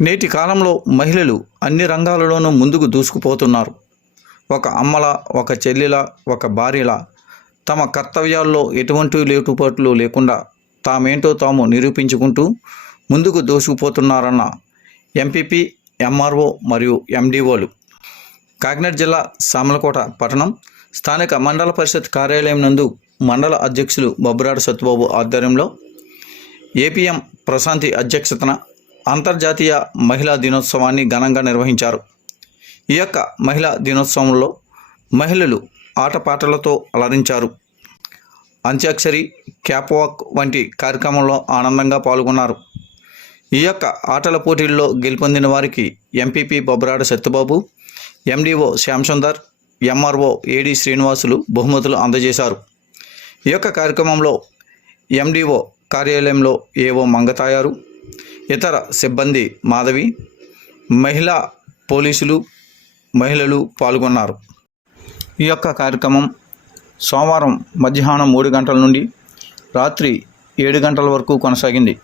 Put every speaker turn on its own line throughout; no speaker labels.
నేటి కాలంలో మహిళలు అన్ని రంగాలలోనూ ముందుకు దూసుకుపోతున్నారు. ఒక అమ్మల ఒక చెల్లెల ఒక భార్యల తమ కర్తవ్యాల్లో ఎటువంటి లేటుపాట్లు లేకుండా తామేంటో తాము నిరూపించుకుంటూ ముందుకు దూసుకుపోతున్నారన్న ఎంపీపీ ఎంఆర్ఓ మరియు ఎండిఓలు. కాకినాడ జిల్లా సామలకోట పట్టణం స్థానిక మండల పరిషత్ కార్యాలయం నందు మండల అధ్యక్షులు బొబ్బరాడు సత్యబాబు ఆధ్వర్యంలో ఏపీఎం ప్రశాంతి అధ్యక్షతన అంతర్జాతీయ మహిళా దినోత్సవాన్ని ఘనంగా నిర్వహించారు. ఈ యొక్క మహిళా దినోత్సవంలో మహిళలు ఆటపాటలతో అలరించారు అంత్యాక్షరి క్యాప్ వాక్ వంటి కార్యక్రమంలో ఆనందంగా పాల్గొన్నారు. ఈ యొక్క ఆటల పోటీల్లో గెలుపొందిన వారికి MPP Bobbaradu Satyababu MDO Shyamsundar MRO AD Srinivasulu బహుమతులు అందజేశారు. ఈ యొక్క కార్యక్రమంలో ఎండిఓ కార్యాలయంలో ఏవో మంగతాయారు ఇతర సిబ్బంది మాధవి మహిళా పోలీసులు మహిళలు పాల్గొన్నారు. ఈ యొక్క కార్యక్రమం సోమవారం మధ్యాహ్నం మూడు గంటల నుండి రాత్రి ఏడు గంటల వరకు కొనసాగింది.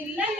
కోయిల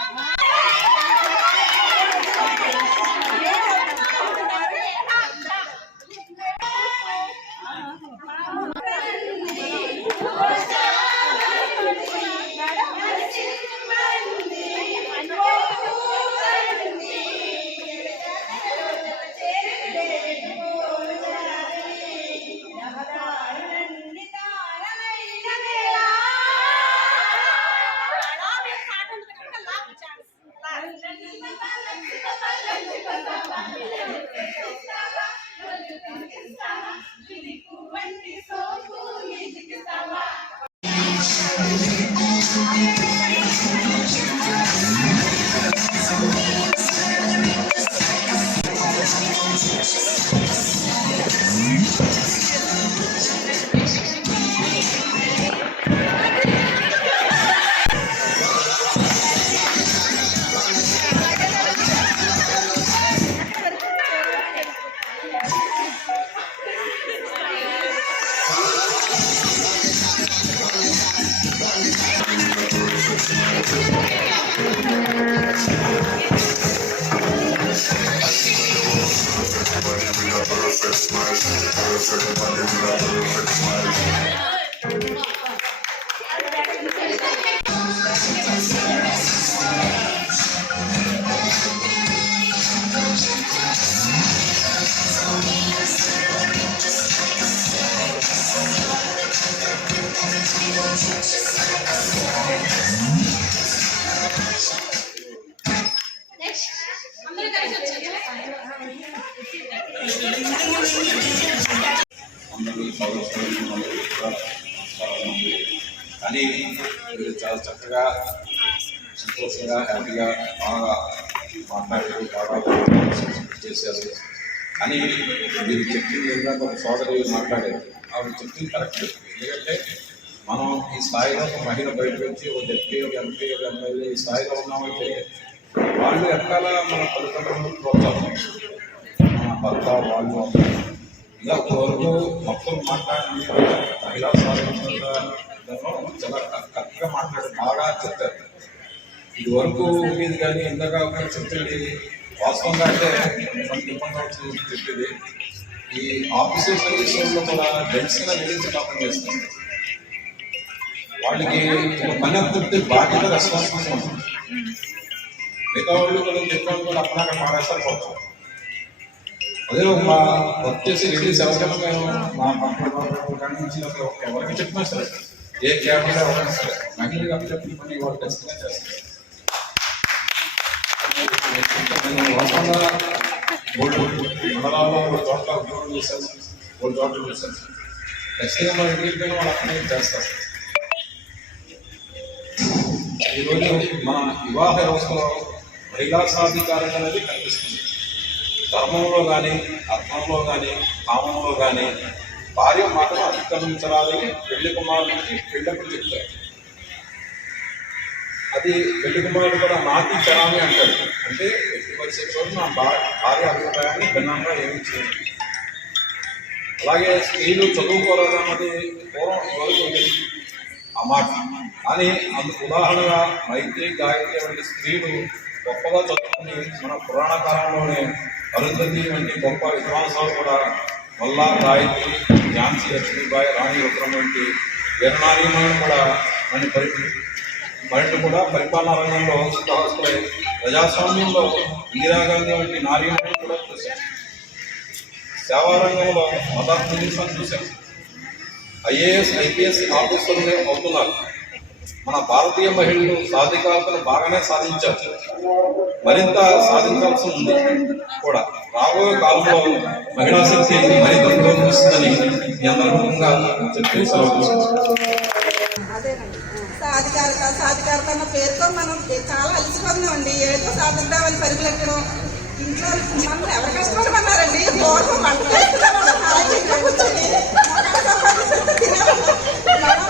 I'm ఇందాక ఒక సోదరి మాట్లాడారు. ఆవిడ చెప్పింది కరెక్ట్. ఎందుకంటే మనం ఈ స్థాయిలో ఒక మహిళ బయటకు వచ్చి ఒక ఎంపీ ఒక ఎంపీ ఒక ఎమ్మెల్యే ఈ స్థాయిలో ఉన్నామంటే వాళ్ళు ఎక్కాల మన తల్లిదండ్రులు ప్రోత్సాహం మన భర్త వాళ్ళు ఇలా వరకు మొత్తం మాట్లాడి మహిళా స్వాతంత్రంలో చాలా కరెక్ట్గా మాట్లాడి బాగా చెప్పారు. ఇది వరకు ఉండేది కానీ ఇందాక చెప్పేది వాస్తవంగా అంటే మనకి ఇబ్బంది అవుతుంది చెప్పేది. ఈ ఆఫీసర్స్ విషయంలో కూడా జెంట్స్గా నిలిచి పాపం చేస్తుంది వాళ్ళకి ఒక పని అప్పుడుతే బాధ్యత రెస్పాన్సిబిలిటీ ఉంటుంది. మిగతా వాళ్ళు కూడా చెప్పాను కూడా అక్కడ మారేస్తారు పోతారు అదే మా వచ్చేసి రిలీజ్ అవసరం మేము మా పక్కన కానీ నుంచి ఎవరికి చెప్పినా సరే ఏ క్యాబినెట్ ఎవరైనా సరే మహిళలు చెప్పిన పని వాళ్ళు ఖచ్చితంగా చేస్తారు. నేను మూడు మండలాల్లో ఒక చోట్ల ఉద్యోగం చేశాను మూడు చోట్ల చేశాను ఖచ్చితంగా మన ఇంటికి పోయిన వాళ్ళు అక్కడే చేస్తారు ఈరోజు మన వివాహ వ్యవస్థలో మహిళా సాధికారం అనేది కనిపిస్తుంది ధర్మంలో కానీ అర్థంలో కానీ కామంలో కానీ భార్య మాత్రం అతిక్రమించరాదని పెళ్ళి కుమారుడికి పెళ్ళప్పుడు చెప్తారు అది పెళ్ళి కుమారుడు కూడా నాటి చరామి అంటాడు అంటే ఎట్టి పరిస్థితుల్లో నా భా- భార్య అభిప్రాయాన్ని భిన్నంగా ఏమి చేయండి అలాగే స్త్రీలు చదువుకోరాదన్నది పూర్వం వరకు ఆ మాట. కానీ అందుకు ఉదాహరణగా మైత్రి గాయత్రి వంటి స్త్రీలు గొప్పగా చదువుకుని మన పురాణ కాలంలోనే అరుంధతి వంటి గొప్ప విద్వాంసాలు కూడా మల్లా గాయత్రి ఝాన్సీ లక్ష్మీబాయి రాణి రుద్రం వంటి వీరనారీమణులు కూడా మన పరి బయట కూడా పరిపాలనా రంగంలో సుఖహస్తులై ప్రజాస్వామ్యంలో ఇందిరాగాంధీ వంటి నారీమణులు కూడా చూశాం. సేవా రంగంలో మదర్ చూశాం ఐఏఎస్ ఐపీఎస్ ఆఫీసర్లే అవుతున్నారు. మన భారతీయ మహిళలు సాధికారతను బాగానే సాధించారు. మరింత సాధించాల్సి ఉంది కూడా. రాబోయే కాలంలో మహిళా శక్తి మరింత ప్రోత్సహిస్తుందని మీ అందరూ ముఖ్యంగా చెప్పి సెలవు అధికారిక
సాధికారత అన్న పేరుతో మనం చాలా అలసిపోతున్నామండి ఏదో సాధిద్దామని పరుగులెక్కడం ఇంట్లో మనం ఎవరు కష్టపడమన్నారండి పూర్వం వంట కూర్చొని తినేవాళ్ళం. మనం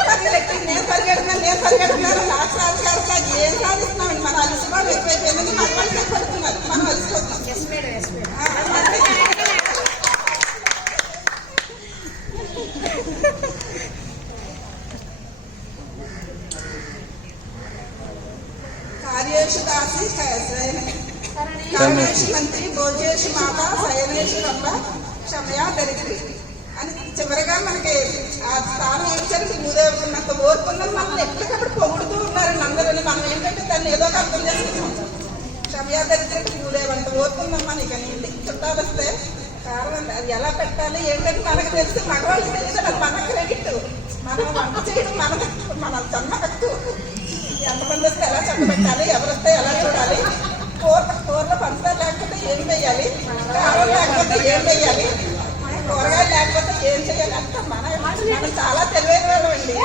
ఎలా చెత్త పెట్టాలి ఎవరు వస్తే ఎలా చూడాలి? కూర కూరలో పంచదార లేకపోతే ఏం వేయాలి కారం లేకపోతే ఏం వేయాలి కూరగాయలు లేకపోతే ఏం చేయాలి? అంత మన మనం చాలా తెలివైన వాళ్ళం అండి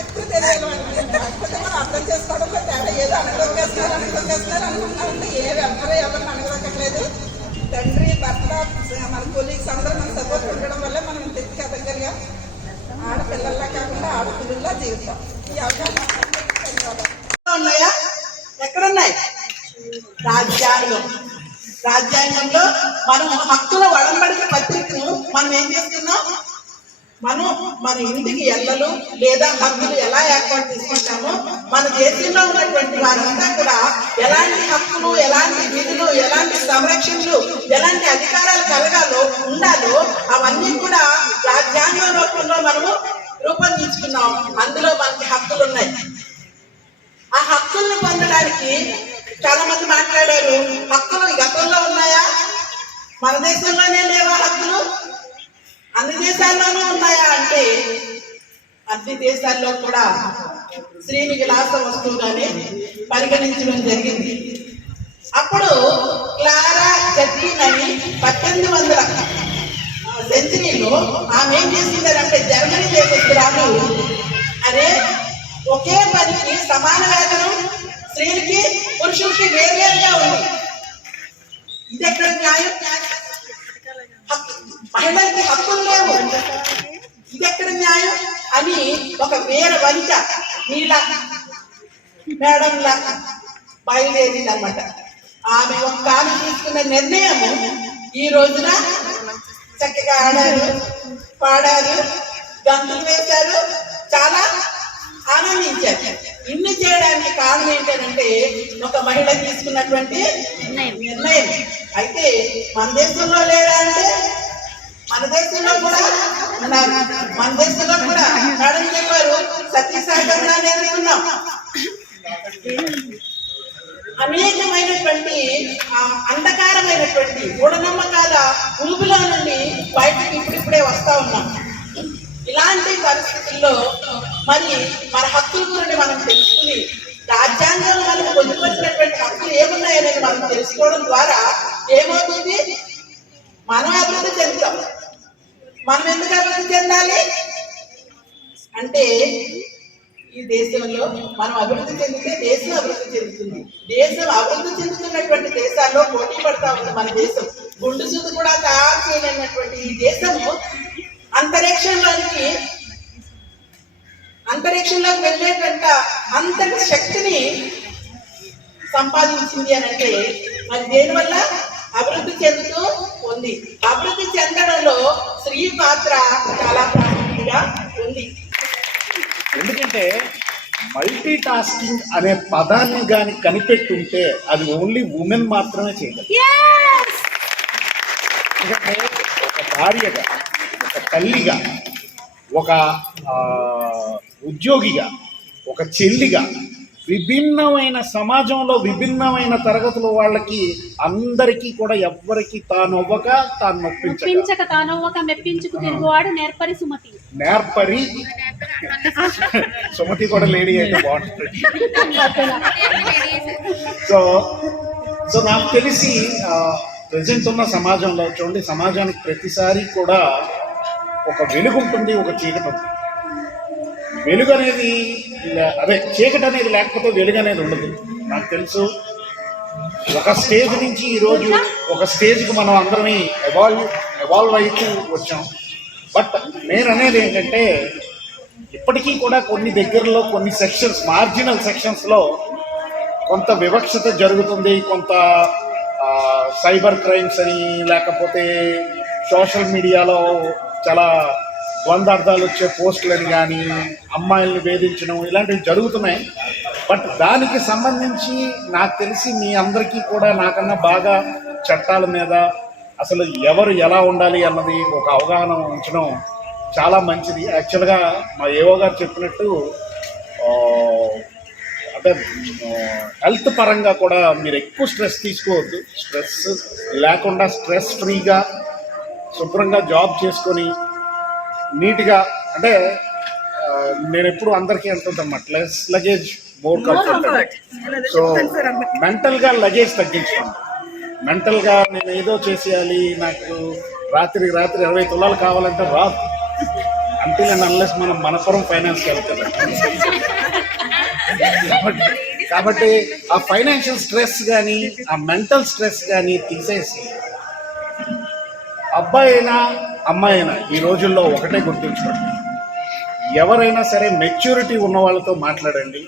ఎక్కువ తెలివైన వాళ్ళం మనం అర్థం చేసుకోవడం తేడా. ఏదో అనగదొక్కేస్తున్నారు అనగదొక్కేస్తున్నారు అనుకుంటున్నామంటే ఏవి ఎవరు ఎవరిని అనగదొక్కట్లేదు తండ్రి భర్త మన కొలీగ్స్ అందరూ మన సపోర్ట్ ఉండడం వల్ల మనం తెచ్చి దగ్గరగా ఆడపిల్లల్లా కాకుండా ఆడపిల్లల్లా జీవితం.
ఉన్నాయా? ఎక్కడున్నాయి? రాజ్యాంగం. రాజ్యాంగంలో మనం హక్కుల వడంబడిక పత్రికను మనం ఏం చేస్తున్నాం? మనం మన ఇంటికి ఎల్లలు లేదా హక్కులు ఎలా ఏర్పాటు చేసుకుంటామో మన దేశంలో ఉన్నటువంటి వారంతా కూడా ఎలాంటి హక్కులు ఎలాంటి విధులు ఎలాంటి సంరక్షణలు ఎలాంటి అధికారాలు కలగాలో ఉండాలో అవన్నీ కూడా రాజ్యాంగ రూపంలో మనము రూపొందించుకున్నాం అందులో మనకి హక్కులు ఉన్నాయి. ఆ హక్కుల్ని పొందడానికి చాలా మంది మాట్లాడారు. హక్కులు గతంలో ఉన్నాయా? మన దేశంలోనే లేవా హక్కులు? అన్ని దేశాల్లోనూ ఉన్నాయా అంటే అన్ని దేశాల్లో కూడా స్త్రీని విలాస వస్తువుగానే పరిగణించడం జరిగింది. అప్పుడు క్లారా జట్లీన్ అని పద్దెనిమిది వందల సెంచరీలో ఆమె ఏం చేసిందంటే జర్మనీ దేశస్తురాలు అరే ఒకే పనికి సమాన వేతనం స్త్రీలకి పురుషులకి వేరువేరుగా ఉంది. ఇది ఎక్కడ న్యాయం? మహిళలకి హక్కులు లేవు. ఇది ఎక్కడ న్యాయం? అని ఒక వీర వనిత నీల మేడంలా బయలుదేరింది అనమాట ఆమె ఒక్క ఆమె తీసుకున్న నిర్ణయం ఈ రోజున చక్కగా ఆడారు పాడారు గంతులు వేశారు చాలా ఆనందించారు. ఇన్ని చేయడానికి కారణం ఏంటంటే ఒక మహిళ తీసుకున్నటువంటి నిర్ణయం. అయితే మన దేశంలో లేడా అంటే? మన దేశంలో కూడా ఉన్నారు. మన దేశంలో కూడా మేడం చెప్పారు సత్యసాగరంగా నేర్చుకున్నాం అనేకమైనటువంటి అంధకారమైనటువంటి మూఢనమ్మకాల నుండి బయటకు ఇప్పుడిప్పుడే వస్తా ఉన్నాం. ఇలాంటి పరిస్థితుల్లో మరి మన హక్కుల గురించి మనం తెలుసుకుని రాజ్యాంగంలో మనకు పొందుపరిచినటువంటి హక్కులు ఏమున్నాయనేది మనం తెలుసుకోవడం ద్వారా ఏమవుతుంది? మనం అభివృద్ధి చెందుతాం. మనం ఎందుకు అభివృద్ధి చెందాలి? అంటే ఈ దేశంలో మనం అభివృద్ధి చెందితే దేశం అభివృద్ధి చెందుతుంది. దేశం అభివృద్ధి చెందుతున్నటువంటి దేశాల్లో పోటీ పడతా ఉంది మన దేశం. గుండు సూదు కూడా తయారు చేయలేనటువంటి ఈ దేశము అంతరిక్షంలోనికి అంతరిక్షంలోకి వెళ్ళేటంత అంతటి శక్తిని సంపాదించింది అని అంటే మరి దేనివల్ల అభివృద్ధి చెందుతూ ఉంది. అభివృద్ధి చెందడంలో స్త్రీ పాత్ర చాలా ప్రాముఖ్యంగా ఉంది.
ఎందుకంటే మల్టీ టాస్కింగ్ అనే పదాన్ని కానీ కనిపెట్టుంటే అది ఓన్లీ ఉమెన్ మాత్రమే చేయగలరు ఎందుకంటే ఒక భార్యగా ఒక తల్లిగా ఒక ఆ, ఉద్యోగిగా ఒక చెల్లిగా విభిన్నమైన సమాజంలో విభిన్నమైన తరగతుల వాళ్ళకి అందరికీ కూడా ఎవ్వరికి తాను అవ్వక తాను నొప్పించక
మెప్పించక తాను ఒక మెప్పించుకు తిరుగువాడు నేర్పరి సుమతి.
నేర్పరి? సుమతి కూడా లేడీ అయితే బాగుంటుంది. సో సో నాకు తెలిసి ప్రజెంట్ ఉన్న సమాజంలో చూడండి సమాజానికి ప్రతిసారి కూడా ఒక వెలుగు ఉంటుంది ఒక చీకటి ఉంటుంది. వెలుగు అనేది అదే చీకటి అనేది లేకపోతే వెలుగు అనేది ఉండదు. నాకు తెలుసు ఒక స్టేజ్ నుంచి ఈరోజు ఒక స్టేజ్కి మనం అందరిని ఎవాల్వ్ ఎవాల్వ్ అవుతూ వచ్చాం. బట్ నేను అనేది ఏంటంటే ఇప్పటికీ కూడా కొన్ని దగ్గరలో కొన్ని సెక్షన్స్ మార్జినల్ సెక్షన్స్లో కొంత వివక్షత జరుగుతుంది కొంత సైబర్ క్రైమ్స్ అని లేకపోతే సోషల్ మీడియాలో చాలా ద్వందార్థాలు వచ్చే పోస్టులని కానీ అమ్మాయిల్ని వేధించడం ఇలాంటివి జరుగుతున్నాయి. బట్ దానికి సంబంధించి నాకు తెలిసి మీ అందరికీ కూడా నాకన్నా బాగా చట్టాల మీద అసలు ఎవరు ఎలా ఉండాలి అన్నది ఒక అవగాహన ఉంచడం చాలా మంచిది. యాక్చువల్గా మా ఏవో గారు చెప్పినట్టు అంటే హెల్త్ పరంగా కూడా మీరు ఎక్కువ స్ట్రెస్ తీసుకోవద్దు. స్ట్రెస్ లేకుండా స్ట్రెస్ ఫ్రీగా శుభ్రంగా జాబ్ చేసుకొని నీట్గా అంటే నేను ఎప్పుడు అందరికీ అంటుందన్నమాట less luggage more comfort so మెంటల్గా లగేజ్ తగ్గించుకోండి. మెంటల్గా నేను ఏదో చేసేయాలి నాకు రాత్రి రాత్రి ఇరవై తులాలు కావాలంటే రాదు. అంటే నేను అన్లెస్ మనం మనపురం ఫైనాన్స్కి వెళ్తుంది కాబట్టి ఆ ఫైనాన్షియల్ స్ట్రెస్ కానీ ఆ మెంటల్ స్ట్రెస్ కానీ తీసేసి అబ్బాయి అయినా అమ్మాయి అయినా ఈ రోజుల్లో ఒకటే గుర్తుంచుకోండి. ఎవరైనా సరే మెచ్యూరిటీ ఉన్న వాళ్ళతో మాట్లాడండి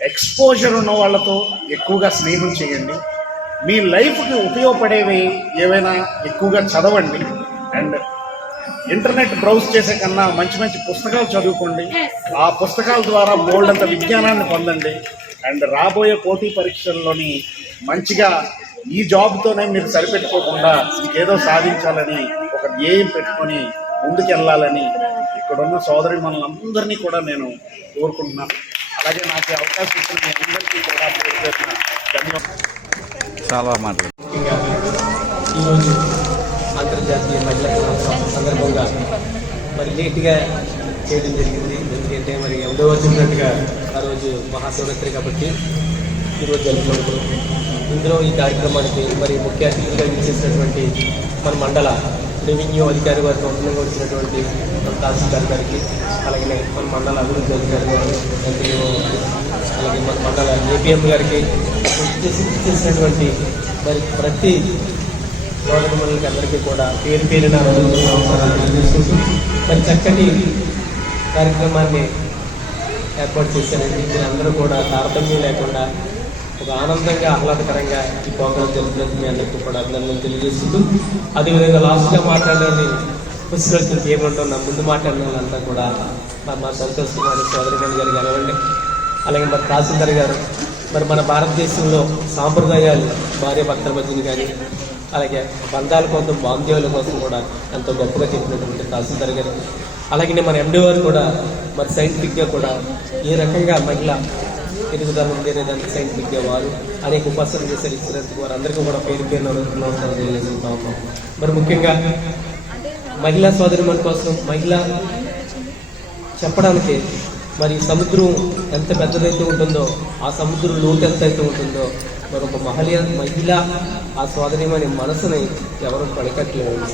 ఎక్స్పోజర్ ఉన్న వాళ్ళతో ఎక్కువగా స్నేహం చేయండి మీ లైఫ్కి ఉపయోగపడేవి ఏవైనా ఎక్కువగా చదవండి ఇంటర్నెట్ బ్రౌజ్ చేసే కన్నా మంచి మంచి పుస్తకాలు చదువుకోండి. ఆ పుస్తకాల ద్వారా బోల్డ్ అంత విజ్ఞానాన్ని పొందండి. అండ్ రాబోయే పోటీ పరీక్షల్లోని మంచిగా ఈ జాబ్తోనే మీరు సరిపెట్టుకోకుండా ఇంకేదో సాధించాలని ఒక ధ్యేయం పెట్టుకొని ముందుకెళ్ళాలని ఇక్కడున్న సోదరి మనలందరినీ కూడా నేను కోరుకుంటున్నాను. అలాగే నాకు ఈ అవకాశం ఇచ్చిన మీ అందరికీ కూడా పేరు ధన్యవాదాలు.
చాలా మాటలు
ముఖ్యంగా ఈరోజు అంతర్జాతీయ మహిళా దినోత్సవం సందర్భంగా మరి లేట్గా చేయడం జరిగింది. ఎందుకంటే మరి ఎవరో వచ్చినట్టుగా ఆ రోజు మహాశివరాత్రి కాబట్టి ఈరోజు జరుపుకుంటున్నాం. ఇందులో ఈ కార్యక్రమానికి మరి ముఖ్య అతిథిగా విచ్చేసినటువంటి మన మండల రెవెన్యూ అధికారి వారికి నూతనంగా వచ్చినటువంటి మన తహసీల్దార్ గారికి అలాగే మన మండల అభివృద్ధి అధికారి గారు అలాగే మన మండల ఏపీఎం గారికి చేసినటువంటి మరి ప్రతి సోదరులకి అందరికీ కూడా పేరు పేరిన నమస్కారాలు మరి చక్కటి కార్యక్రమాన్ని ఏర్పాటు చేశారండి. మీరందరూ కూడా తారతమ్యం లేకుండా ఒక ఆనందంగా ఆహ్లాదకరంగా ఈ ప్రోగ్రాం జరుగుతున్నందుకు మీ అందరికీ కూడా అభినందనలు తెలియజేసుకుంటూ అదేవిధంగా లాస్ట్గా మాట్లాడేది పుస్తకాలు ఇంకేమంటాం ముందు మాట్లాడిన వాళ్ళంతా కూడా మా- మా సంతోష్ కుమార్ గారి గారు కానివ్వండి అలాగే మరి తహసీల్దార్ గారు మరి మన భారతదేశంలో సాంప్రదాయాలు భార్య భర్తల మధ్యని కానీ అలాగే బంధాల కోసం బాంధ్యాల కోసం కూడా ఎంతో గొప్పగా చెప్పినటువంటి తహసీల్దార్ గారు. అలాగే మన ఎండి వారు కూడా మరి సైంటిఫిక్గా కూడా ఏ రకంగా మహిళ ఎదుగుదల ఉండేదే దానికి సైంటిఫిక్గా వారు అనేక ఉపాసనలు చేశారు ఇచ్చినందుకు వారందరికీ కూడా పేరు పేరు నమస్కారం తెలియజేసుకుంటా ఉన్నాం. మరి ముఖ్యంగా మహిళా సోదరి కోసం మహిళ చెప్పడానికి మరి సముద్రం ఎంత పెద్దదైతే ఉంటుందో ఆ సముద్రం లోతు ఎంత అయితే ఉంటుందో మరొక మహిళ మహిళ ఆ సోదరిమని మనసుని ఎవరు పడకట్లేదు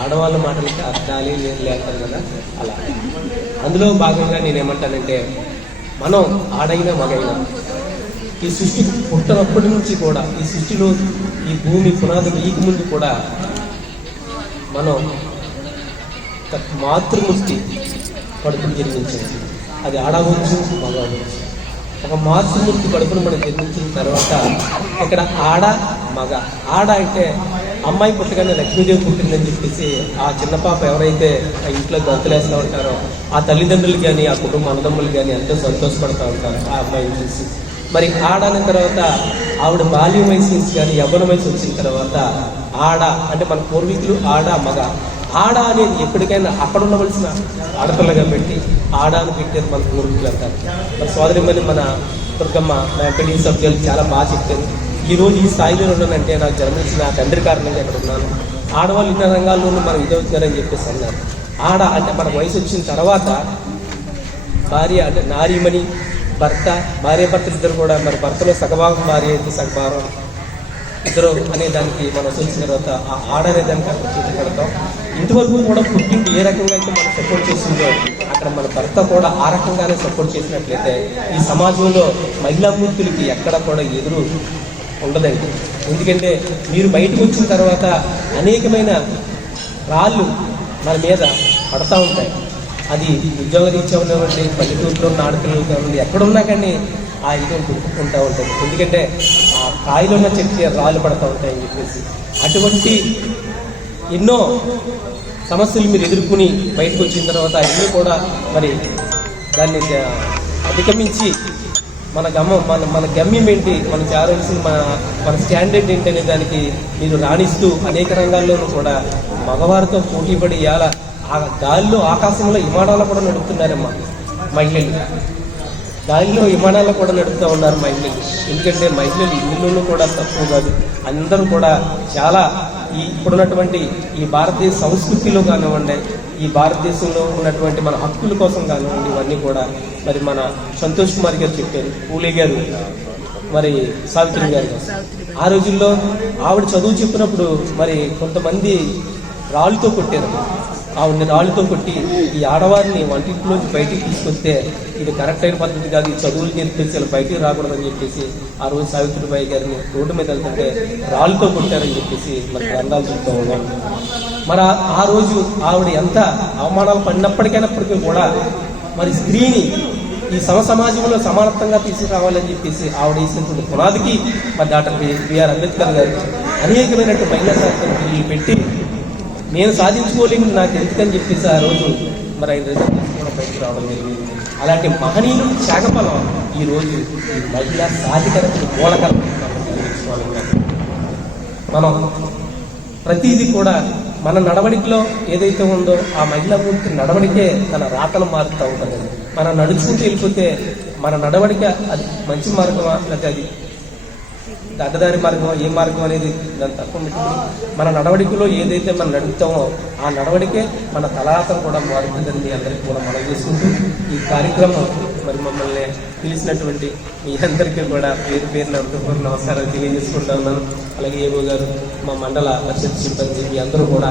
ఆడవాళ్ళ మాటలకి అర్థాలే నేను లేకపోతే కదా అలా. అందులో భాగంగా నేనేమంటానంటే మనం ఆడైనా మగైనా ఈ సృష్టి పుట్టినప్పటి నుంచి కూడా ఈ సృష్టిలో ఈ భూమి పునాది ఈకి ముందు కూడా మనం ఒక మాతృమూర్తి పడుకుని జన్మించింది అది ఆడవచ్చు మగవచ్చు. ఒక మాతృమూర్తి కడుపును మనం జన్మించిన తర్వాత ఇక్కడ ఆడ మగ. ఆడ అంటే అమ్మాయి పుట్టగానే లక్ష్మీదేవి పుట్టిందని చెప్పేసి ఆ చిన్న పాప ఎవరైతే ఆ ఇంట్లో గంతులేస్తూ ఉంటారో ఆ తల్లిదండ్రులు కానీ ఆ కుటుంబ అన్నదమ్ములు కానీ ఎంతో సంతోషపడుతూ ఉంటారు ఆ అమ్మాయిని చూసి. మరి ఆడ అన్న తర్వాత ఆవిడ బాల్య వయసు నుంచి కానీ యవ్వన వయసు వచ్చిన తర్వాత ఆడ అంటే మన పూర్వీకులు ఆడ మగ ఆడ అనేది ఎప్పటికైనా అక్కడ ఉండవలసిన ఆడపిల్లగా పెట్టి ఆడ అని పెట్టారు మన పూర్వీకులు అంటారు మన సోదరి మన దుర్గమ్మ నా ఎంపీడీ సభ్యులు చాలా బాగా చెప్పారు. ఈ రోజు ఈ స్థాయిలో ఉన్నానంటే నాకు జన్మించిన నా తండ్రి కారణంగా ఇక్కడ ఉన్నాను. ఆడవాళ్ళు ఇన్న రంగాల్లోనూ మనం ఇదవుతున్నారని చెప్పేసి అన్నారు ఆడ అంటే మన వయసు వచ్చిన తర్వాత భార్య అంటే నారీమణి భర్త భార్య భర్త ఇద్దరు కూడా మరి భర్తలో సగభాగం భార్య అయితే సగభాగం ఇద్దరు అనే దానికి మనం వచ్చిన తర్వాత ఆ ఆడ అనే దానికి అక్కడ చూసి పెడతాం. ఇంతవరకు కూడా పుట్టింటి ఏ రకంగా అయితే మనం సపోర్ట్ చేసిందో అక్కడ మన భర్త కూడా ఆ రకంగానే సపోర్ట్ చేసినట్లయితే ఈ సమాజంలో మహిళా మూర్తులకి ఎక్కడ కూడా ఎదురు ఉండదండి. ఎందుకంటే మీరు బయటకు వచ్చిన తర్వాత అనేకమైన రాళ్ళు మన మీద పడతా ఉంటాయి. అది ఉద్యోగ రీత్యా ఉన్నవండి పల్లెటూరులో ఉన్న ఆడపిల్లలు ఎక్కడ ఎక్కడున్నా కానీ ఆ ఇది గుర్తుకుంటూ ఉంటుంది. ఎందుకంటే ఆ కాయలో ఉన్న చెట్టుకి రాళ్ళు పడతా ఉంటాయని చెప్పేసి. అటువంటి ఎన్నో సమస్యలు మీరు ఎదుర్కొని బయటకు వచ్చిన తర్వాత అన్నీ కూడా మరి దాన్ని అధిగమించి మన గమ మన మన గమ్యం ఏంటి? మనం చేయాల్సిన మన మన స్టాండర్డ్ ఏంటి అనే దానికి మీరు రాణిస్తూ అనేక రంగాల్లోనూ కూడా మగవారితో పోటీపడి ఇవాళ ఆ గాలిలో ఆకాశంలో విమానాలు కూడా నడుపుతున్నారమ్మా మహిళలు. గాలిలో విమానాలు కూడా నడుపుతూ ఉన్నారు మహిళలు. ఎందుకంటే మహిళలు ఇందులోనూ కూడా తక్కువ కాదు. అందరూ కూడా చాలా ఈ ఇప్పుడున్నటువంటి ఈ భారతీయ సంస్కృతిలో కానివ్వండి ఈ భారతదేశంలో ఉన్నటువంటి మన హక్కుల కోసం కానివ్వండి ఇవన్నీ కూడా మరి మన సంతోష్ కుమార్ గారు చెప్పారు పూలే గారు మరి సావిత్రి గారు. ఆ రోజుల్లో ఆవిడ చదువు చెప్పినప్పుడు మరి కొంతమంది రాళ్ళతో కొట్టారు. ఆవిడ రాళ్ళతో కొట్టి ఈ ఆడవారిని వంటింట్లోంచి బయటికి తీసుకొస్తే ఇది కరెక్ట్ అయిన పద్ధతి కాదు. ఈ చదువులు నేర్పించి వాళ్ళు బయటికి రాకూడదని చెప్పేసి ఆ రోజు సావిత్రిబాయి గారిని రోడ్డు మీద వెళ్తుంటే రాళ్ళతో కొట్టారని చెప్పేసి మరి గ్రంథాలు చూస్తూ ఉన్నాం మరి ఆ- రోజు ఆవిడ ఎంత అవమానాలు పడినప్పటికైనప్పటికీ కూడా మరి స్త్రీని ఈ సమ సమాజంలో సమానత్వంగా తీసుకురావాలని చెప్పేసి ఆవిడ వేసినటువంటి పునాదికి మరి డాక్టర్ బి- బిఆర్ అంబేద్కర్ గారు అనేకమైనటువంటి మహిళా శాస్త్రం పెట్టి నేను సాధించుకోలేని నాకు ఎందుకని చెప్పేసి ఆ రోజు మరి ఆయన రిజర్వ్ బయటకు రావడం జరిగింది. అలాంటి మహనీయులు శాఖఫలం ఈరోజు ఈ మహిళా సాధికారతకు మూలకరం మనం ప్రతిదీ కూడా మన నడవడికలో ఏదైతే ఉందో ఆ మహిళా మూర్తి నడవడికే తన రాతలు మారుతూ ఉంటుంది. మనం నడుచుకుంటూ వెళ్ళిపోతే మన నడవడిక అది మంచి మార్గమా? లేకపోతే అది అడ్డదారి మార్గం ఏ మార్గం అనేది దాని తక్కువ పెట్టుకుని మన నడవడికలో ఏదైతే మనం నడుపుతామో ఆ నడవడికే మన తలాతం కూడా మారుతుందని మీ అందరికీ కూడా మనం చేసుకుంటూ ఈ కార్యక్రమం మరి మమ్మల్ని పిలిచినటువంటి మీ అందరికీ కూడా పేరు పేరున హృదయపూర్వక నమస్కారాలు తెలియజేసుకుంటా ఉన్నాను. అలాగే ఏవో గారు మా మండల పరిషత్ సిబ్బంది మీ అందరూ కూడా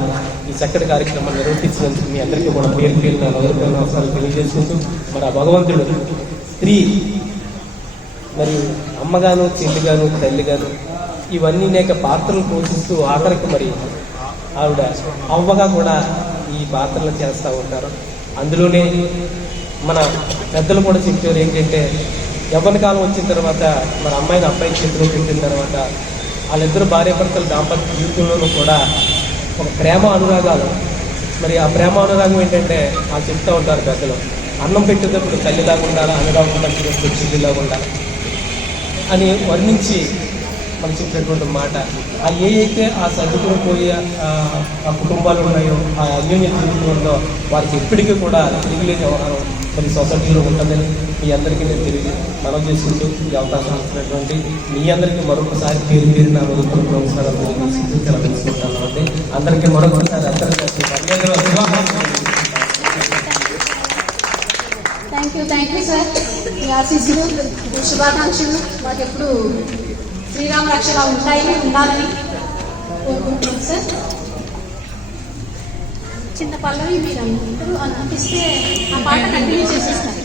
ఈ చక్కటి కార్యక్రమాన్ని నిర్వహించినందుకు మీ అందరికీ కూడా పేరు పేరున నమస్కారాలు తెలియజేసుకుంటూ మరి ఆ భగవంతుడు స్త్రీ మరి అమ్మగాను చెల్లిగాను తల్లిగాను ఇవన్నీ అనేక పాత్రలు పోషిస్తూ ఆఖరికి మరి ఆవిడ అవ్వగా కూడా ఈ పాత్రలు చేస్తూ ఉంటారు. అందులోనే మన పెద్దలు కూడా చెప్పారు ఏంటంటే యవ్వన కాలం వచ్చిన తర్వాత మన అమ్మాయిని అబ్బాయి చేతిలో పెట్టిన తర్వాత వాళ్ళిద్దరు భార్యాభర్తల దాంపత్య జీవితంలోనూ కూడా ఒక ప్రేమ అనురాగాలు. మరి ఆ ప్రేమ అనురాగం ఏంటంటే వాళ్ళు చెప్తూ ఉంటారు పెద్దలు అన్నం పెట్టేటప్పుడు తల్లిలాగా ఉండాలా అనురాగం పట్టినప్పుడు చెల్లిలాగా ఉండాలి. అని వర్ణించి మనం చెప్పినటువంటి మాట. ఆ ఏ అయితే ఆ సర్దుకుని పోయే ఆ కుటుంబాలు ఉన్నాయో ఆ అన్యోన్య జీవితం ఉందో వారికి ఎప్పటికీ కూడా తిరిగిలేని వ్యవహారం మరి సొసైటీలో ఉంటుందని మీ అందరికీ నేను తిరిగి మనం చేసుకుంటూ ఈ అవకాశం ఇచ్చినటువంటి మీ అందరికీ మరొకసారి పేరు పేరు నా మొదటి నమస్కారాలు తెలియజేసుకుంటూ చాలా తెలుసుకుంటాను అంటే అందరికీ మరొకసారి అందరికీ
thank
you thank you sir మీ ఆశీస్సులు మీ శుభాకాంక్షలు. మాకు ఎప్పుడు శ్రీరామ రక్షణ ఉంటాయి ఉండాలని కోరుకుంటున్నాం సార్ చిన్న పల్లవి మీరు అనిపిస్తే ఆ పాట కంటిన్యూ చేసేస్తారు